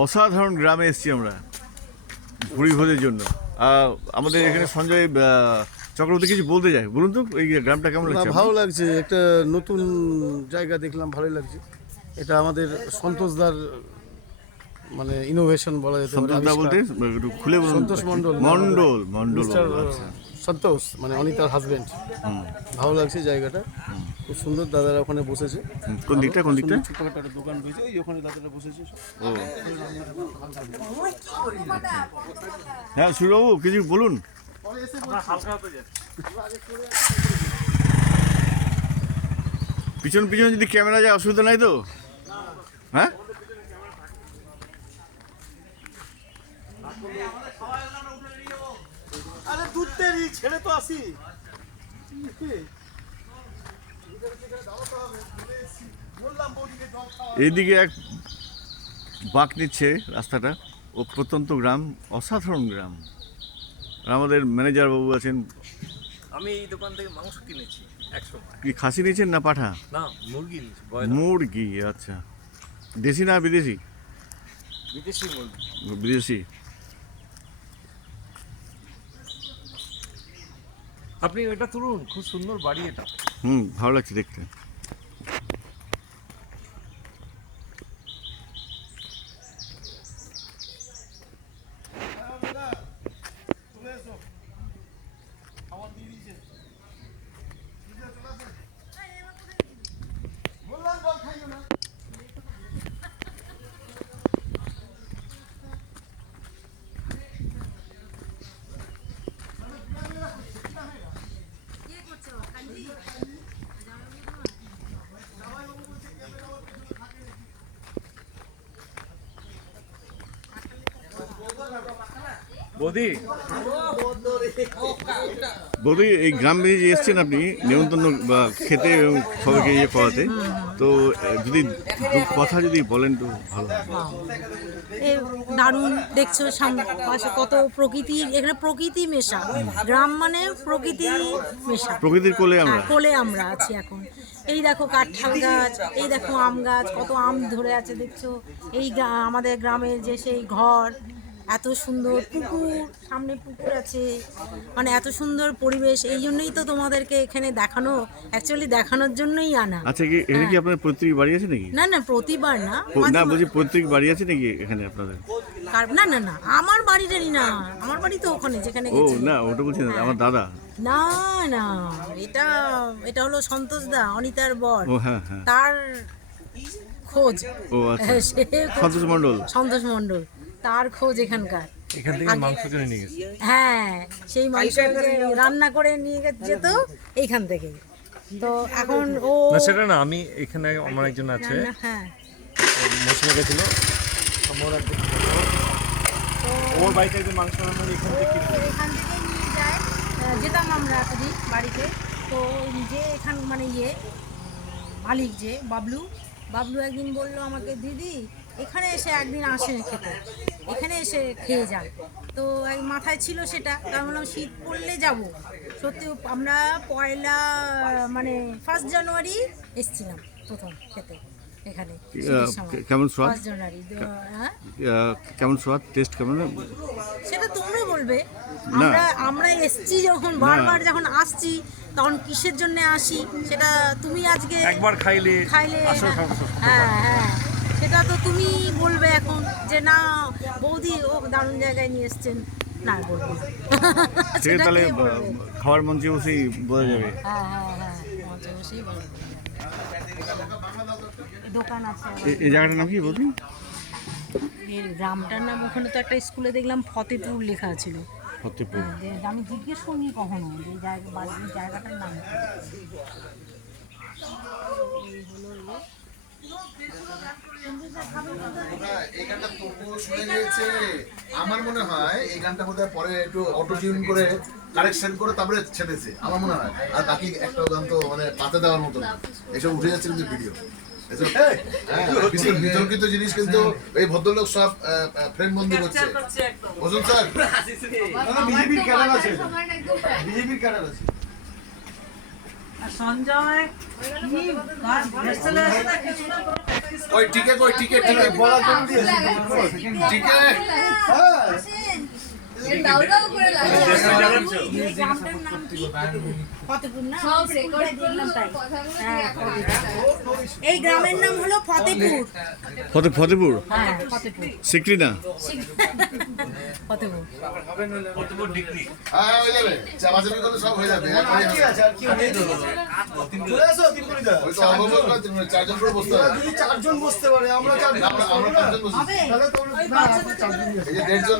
অসাধারণ গ্রামে এসেছি আমরা ভুরিভোজের জন্য। আমাদের এখানে সঞ্জয় চক্রবর্তী কিছু বলতে যায়, বলুন তো এই গ্রামটা কেমন লাগছে? ভালো লাগছে, একটা নতুন জায়গা দেখলাম, ভালোই লাগছে। এটা আমাদের সন্তোষদার মানে ইনোভেশন বলা যেতে পারে। সন্তোষদা বলতে একটু খুলে বলুন। সন্তোষ মণ্ডল। মণ্ডল মণ্ডল মিস্টার আচ্ছা। সন্তোষ মানে অনিতার হাজবেন্ড। ভালো লাগছে জায়গাটা, খুব সুন্দর। দাদারা ওখানে বসেছে। কোন দিকটা কোন দিকটা? ছোটখাটো একটা দোকান রয়েছে, ওই ওখানে দাদারা বসেছে। ও হ্যাঁ, সুরবাবু কিছু বলুন। পিছন পিছনে যদি ক্যামেরা যায় অসুবিধা নাই তো? হ্যাঁ, আরে দুধ দেরি ছেড়ে তো আসি। এইদিকে এক বাঁক নিচ্ছে রাস্তাটা, ও প্রত্যন্ত গ্রাম, অসাধারণ গ্রাম। আর আমাদের ম্যানেজার বাবু আছেন। আমি এই দোকান থেকে মাংস কিনেছি 100 কি খাসি নিয়েছেন না পাঠা? না মুরগি নিয়েছি, মুরগি, আচ্ছা। দেশি না বিদেশি? বিদেশি মুরগি। বিদেশি। আপনি এটা তুলুন, খুব সুন্দর বাড়ি এটা। ভালো লাগছে দেখতে। বৌদি, বৌদি, এই গ্রামে যে এসছেন আপনি নেমন্তন্ন বা খেতে এবং সবাইকে ইয়ে করাতে, তো যদি দু কথা যদি বলেন তো ভালো হয়। এ দারুণ দেখছো পাশে কত প্রকৃতির, এখানে প্রকৃতি মেশা গ্রাম, মানে প্রকৃতি মেশা। প্রকৃতির কোলে আমরা। হ্যাঁ, কোলে আমরা আছি এখন। এই দেখো কাঁঠাল গাছ, এই দেখো আম গাছ, কত আম ধরে আছে দেখছো। এই আমাদের গ্রামের যে সেই ঘর, এত সুন্দর পুকুর, সামনে পুকুর আছে, মানে এত সুন্দর পরিবেশ। এই জন্যই তো তোমাদেরকে এখানে দেখানো, অ্যাকচুয়ালি দেখানোর জন্যই আনা। আচ্ছা, কি এখানে কি আপনার পৈতৃক বাড়ি আছে নাকি? না না, প্রতিবার না, না, বলছি পৈতৃক বাড়ি আছে নাকি এখানে আপনাদের? না না না, আমার বাড়িটারই না, আমার বাড়ি তো ওখানে যেখানে ও গেছি। না, ওটা বলছি না, আমার দাদা। না না, এটা এটা হলো সন্তোষদা, অনিতার বর। ও হ্যাঁ হ্যাঁ। তার খোঁজ। ও আচ্ছা। সে সন্তোষ মণ্ডল। সন্তোষ মণ্ডল, তার খোঁজ এখানকার। এখান থেকে মাংস কিনে নিয়ে গেছি। হ্যাঁ, সেই মাংস রান্না করে নিয়ে যেত এইখান থেকে। তো এখন ও না, সেটা না, আমি এখানে আমার একজন আছে, হ্যাঁ, মৌসুমে গেছিল, ওর বাড়িতে যে মাংস রান্না এখান থেকে কিনে নিয়ে এখান থেকে নিয়ে যায়। যেতাম আমরা এতদিন বাড়িতে, তো যে এখান মানে মালিক যে বাবলু একদিন বললো আমাকে, দিদি এখানে এসে একদিন আসে খেতে, এখানে এসে খেয়ে যান। তো এক মাথায় ছিল সেটা, তাই বললাম শীত পড়লে যাব। সত্যি আমরা পয়লা মানে 1 জানুয়ারি এসেছিলাম প্রথম খেতে এখানে। কেমন স্বাদ? 1 জানুয়ারি। হ্যাঁ, কেমন স্বাদ, টেস্ট কেমন? সেটা তোমরা বলবে। না। আমরা এসছি যখন, বারবার যখন আসছি, তখন কিসের জন্য আসি সেটা তুমি আজকে একবার খাইলে আসল হ্যাঁ, সমস্যা। হ্যাঁ হ্যাঁ, সেটা তো তুমি বলবে এখন যে না বৌদি ও দারুণ জায়গায় নিয়ে এসছেন। না বলবো না। সে সেটা তাহলে কে বলবে? খাওয়ার মঞ্চে বসেই বোঝা যাবে। হ্যাঁ হ্যাঁ হ্যাঁ, মঞ্চে বসেই বলবে। দোকান আছে। এই জায়গাটার নাম কি বলুন? এর গ্রামটার নাম, ওখানে তো একটা স্কুলে দেখলাম ফতেপুর লেখা ছিল। ফতেপুর। আমি জিজ্ঞেস করিনি কখনো যে জায়গাটার নাম কি। এই গানটা তবু শুনে নিয়েছে। আমার মনে হয় এই গানটা বোধহয় পরে একটু অটো টিউন করে কারেকশন করে তারপরে ছেড়েছে আমার মনে হয়। আর বাকি একটা গান তো মানে পাতে দেওয়ার মতো না। এসব উঠে যাচ্ছে কিন্তু ভিডিও, বিতর্কিত জিনিস কিন্তু এই ভদ্রলোক সব ফ্রেম বন্ধু করছে। বসুন স্যার, বিজেপির ক্যাডার আছে, বিজেপির ক্যাডার আছে। সঞ্জয় ওই টিকে টিকে বলার জন্য দিয়েছি। টিকে এই গ্রামটার নাম কি? ফতেপুর না? স্কুলটায় দেখলাম তাই। হ্যাঁ, ফতেপুর। এই গ্রামের নাম হলো ফতেপুর। ফতেপুর হ্যাঁ, ফতেপুর। সিকরি না? ফতেপুর। হ্যাঁ হয়ে যাবে, চাপাচাপি করলে সব হয়ে যাবে। একবারে ঠিক আছে, আর কি হবে? চলে আসো, তিনকুড়িদা। ওই তো অবগত না, তুমি চারজন করে বসতে হবে। যদি 4 জন বসতে পারে, আমরা 4 জন আমরা বসতে পারি না? পাঁচজন বসি। হবে? তাহলে তো না, আমরা 4 জন বসি। এই যে দেড়জন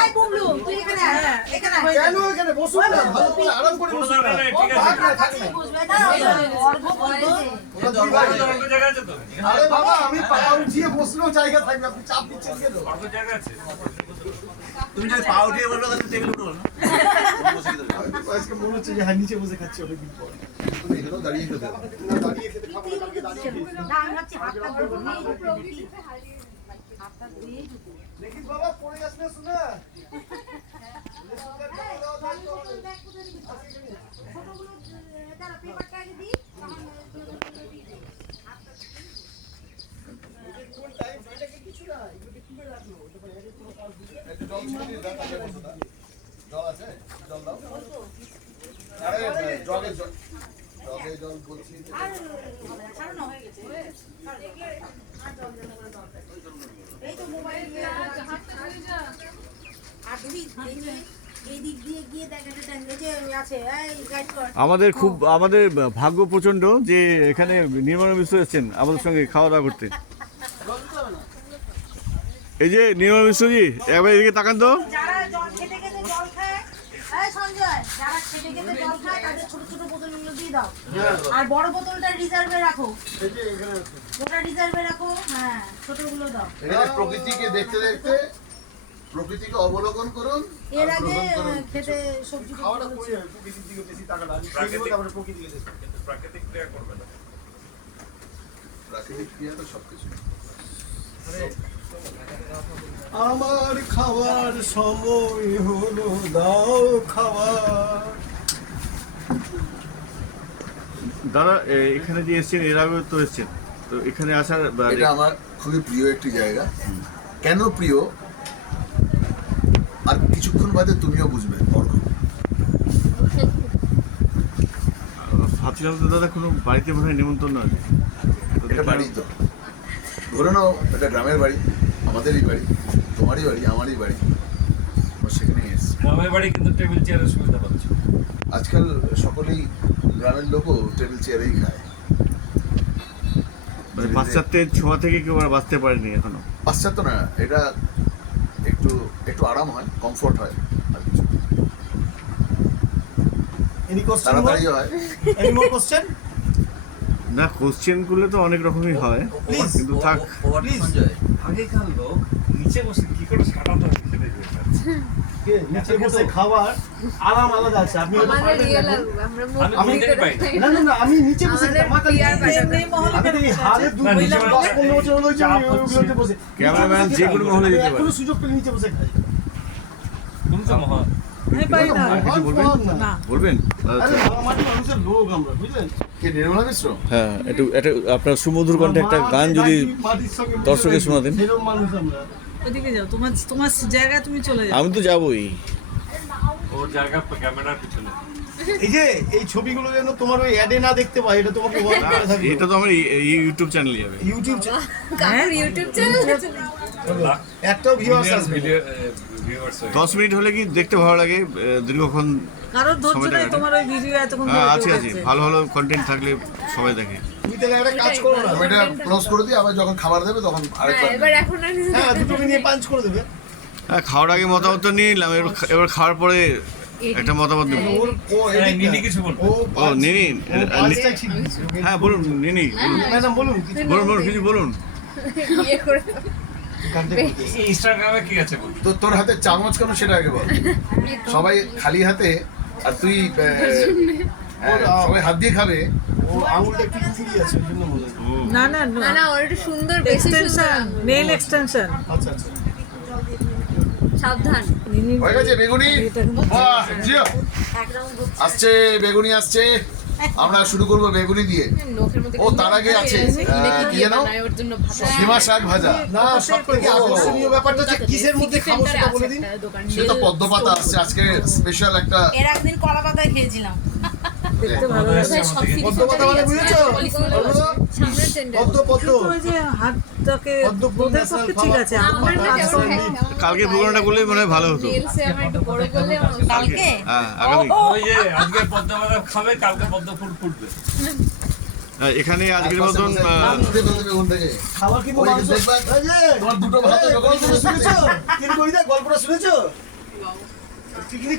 এই বুবলু, তুই এখানে আয়, এখানে আয়। কেন এখানে বসুন না, ভালো করে আরাম করে বসুন না। থাক না, থাক না। বসবে, দাঁড়াও, অর্ঘ্য বলতে। ওরা দুই ভাই। আরে বাবা, আমি পা উঠিয়ে বসলেও জায়গা থাকবে, আপনি চাপ দিচ্ছেন কেন? তুমি যদি পা উঠিয়ে বলবে তাহলে টেবিল উঠবো না। আজকে মনে হচ্ছে যে হ্যাঁ নিচে বসে খাচ্ছি অনেকদিন পর। তুমি এখানেও দাঁড়িয়ে খেতে হবে। না, দাঁড়িয়ে খেতে খাবো না, আগে দাঁড়িয়ে খেতে। না, আমি ভাবছি হাতটা ধরে নিয়ে ঢুকবো। হাতটা ধুয়ে ঢুকবো। দেখিস বাবা, পড়ে যাস না, শোনা। একটু জল ছিটিয়ে দিয়ে দাও, তারপরে বসো না। জল আছে? জল দাও। আরে জগে জল বলছি। এই তো মোবাইল আর দিদি এই দিক দিয়ে গিয়ে দেখ একটা ট্যাঙ্গে যে আছে এই গাইড কর। আমাদের ভাগ্য প্রচন্ড যে এখানে নির্মল মিশ্র এসেছেন আমাদের সঙ্গে খাওয়া দাওয়া করতে। এই যে নির্মল মিশ্রজি, একবার এদিকে তাকান তো। যারা জল খেতে খেতে জল খায়, এই সঞ্জয়, যারা খেতে খেতে জল খায় তাদের ছোট ছোট বোতলগুলো দিয়ে দাও। আর বড় বোতলটা রিজার্ভে রাখো। ওটা রিজার্ভে রাখো, হ্যাঁ, ছোটগুলো দাও। এখানে প্রকৃতিকে দেখতে দেখতে প্রকৃতিকে অবলোকন করুন এর আর আগে গ্রহণ করুন। খেতে সবজি খাওয়াটা করে প্রকৃতির দিকে বেশি টাকাটা আমি খেয়ে তারপরে প্রকৃতিকে দেখবো। প্রাকৃতিক ক্রিয়া করবে না। প্রাকৃতিক ক্রিয়া তো সবকিছু। আমার খাওয়ার সময় হলো, দাও খাবার। দাদা এখানে যে এসেছেন এর আগে তো এসেছেন, তো এখানে আসার এটা আমার খুবই প্রিয় একটি জায়গা। কেন প্রিয় আর কিছুক্ষণ বাদে তুমিও বুঝবে। ভাবছিলাম তো দাদা কোনো বাড়িতে বোধ হয় নিমন্ত্রণ আছে। তো এটা বাড়ি তো, ধরে নাও এটা গ্রামের বাড়ি, আমাদেরই বাড়ি, তোমারই বাড়ি, আমারই বাড়ি, আমরা সেখানেই এসেছি। গ্রামের বাড়ি কিন্তু টেবিল চেয়ারের সুবিধা পাচ্ছ। আজকাল সকলেই গ্রামের লোকও টেবিল চেয়ারেই খায়। মানে পাশ্চাত্যের ছোঁয়া থেকে কেউ আর বাঁচতে পারেনি এখনো। পাশ্চাত্য না, এটা একটু একটু আরাম হয়, কমফোর্ট হয়, আর কিছু না। Any question? তাড়াতাড়ি হয়। Any more question? না, কোশ্চেন করলে তো অনেক রকমই হয়, Please. কিন্তু থাক। আগেকার লোক নিচে বসে কি করে সাঁটাতো সেটাই বুঝতে কে, নিচে বসে খাবার আরাম আলাদা আছে। আপনি হয়তো আমাদের পারবেন রিয়েল না। আমি নিজেই পাই না। না না না, আমি নিচে বসে আমাদের মাথা PR নিচে বাজাতে। আমি তো এই হাড়ে দু না, নিচে 10-15 বছর হলো যে আমি ওগুলোতে বসে ক্যামেরাম্যান যে কোনো মহলে যেতে পারে। এখনো সুযোগ পেলে নিচে বসে খাই। তুমি তো মহান। আর কিছু বলবেন? না। বলবেন? আরে আচ্ছা। আমাদের মানুষের লোক আমরা, বুঝলেন? কে নির্মলা মিশ্র? হ্যাঁ, একটু আপনার সুমধুর কণ্ঠে একটা গান যদি মাটির সঙ্গে মিশে দর্শককে রয়েছি। শোনাতেন। সেরকম মানুষ আমরা। ওদিকে যাও, তোমার তোমার জায়গায় তুমি চলে যাও। আমি তো যাবোই। ওর জায়গা ক্যামেরার পিছনে। এই যে এই ছবিগুলো যেন তোমার ওই অ্যাডে না দেখতে পাই, এটা তোমাকে ওয়ার্ন করে থাকবে। এটা তো আমার ইউটিউব চ্যানেলে যাবে। ইউটিউব কাকুর ইউটিউব চ্যানেল আছে। একটাও ভিউয়ার্স আসবে না। ভিডিও ভিউয়ার্স 10 মিনিট হলে কি দেখতে ভালো লাগে, দীর্ঘক্ষণ। কারোর ধৈর্য সময়টা নেই কাটে। তোমার ওই ভিডিও এতক্ষণ হ্যাঁ, ধরে আছে আছে, চলছে। ভালো ভালো কন্টেন্ট থাকলে সবাই দেখে। তুমি তাহলে একটা কাজ করো না। আমি এটা ক্লোজ করে দিই, আবার যখন খাবার দেবে তখন আরেকবার হ্যাঁ, এবার এখন আর হ্যাঁ, দুটোকে নিয়ে পাঞ্চ করে দেবে। হ্যাঁ, খাওয়ার আগে মতামত তো নিয়ে নিলাম, এবার খাওয়ার পরে একটা মতামত নেব। ওর ও হ্যাঁ, এদিকটা। নিনি কিছু বলবে। ও নিনি, পাঁচটা ঠিক দিচ্ছে। হ্যাঁ বলুন নিনি, বলুন ম্যাডাম বলুন কিছু। বলুন কিছু বলুন। ইয়ে করে ইনস্টাগ্রামে কি আছে বল? তো তোর হাতে চামচ কেন সেটা আগে বল। সবাই খালি হাতে আর তুই সবাই হাত দিয়ে খাবে। ও আঙুলটা একটু ঘুরিয়ে আছে, ওই জন্য বলে। ও, না না ওর একটু সুন্দর বেশি সুন্দর এক্সটেনশন, নেল এক্সটেনশন। আচ্ছা আচ্ছা। সাবধান হয়ে গেছে বেগুনি বাহ, জিও। আসছে বেগুনি আসছে, আমরা শুরু করবো বেগুনি দিয়ে। লোকের মধ্যে ও তার আগে আছে কি যেন ওর জন্য ভাজা সীমা শাক ভাজা, না সব থেকে আকর্ষণীয় ব্যাপারটা হচ্ছে কিসের মধ্যে খাবো সেটা বলে দিন। দোকান সে তো পদ্ম পাতা আসছে আজকে স্পেশাল একটা। এর একদিন কলা পাতায় খেয়েছিলাম। দেখতে ভালো লাগে। সব পদ্ম পাতা মানে বুঝেছো? সামনের টেন্ডার পদ্ম পদ্ম ওই যে হাতটাকে ওদের পক্ষে ঠিক আছে, আমার আমার কাজ তো কালকে প্রোগ্রামটা করলেই মনে হয় ভালো হতো। রিলসে আমার একটু বড় করলে আমার কালকে হ্যাঁ, আগামী ওই যে আজকে পদ্ম পাতা খাবে, কালকে পদ্ম ফুল ফুটবে। এখানে আজকের মতন বেগুন থেকে খাবার কি ওই যে দেখবা, তোমার দুটো ভাত গল্পটা শুনেছো? কি করি দা গল্পটা শুনেছো? পিকনিক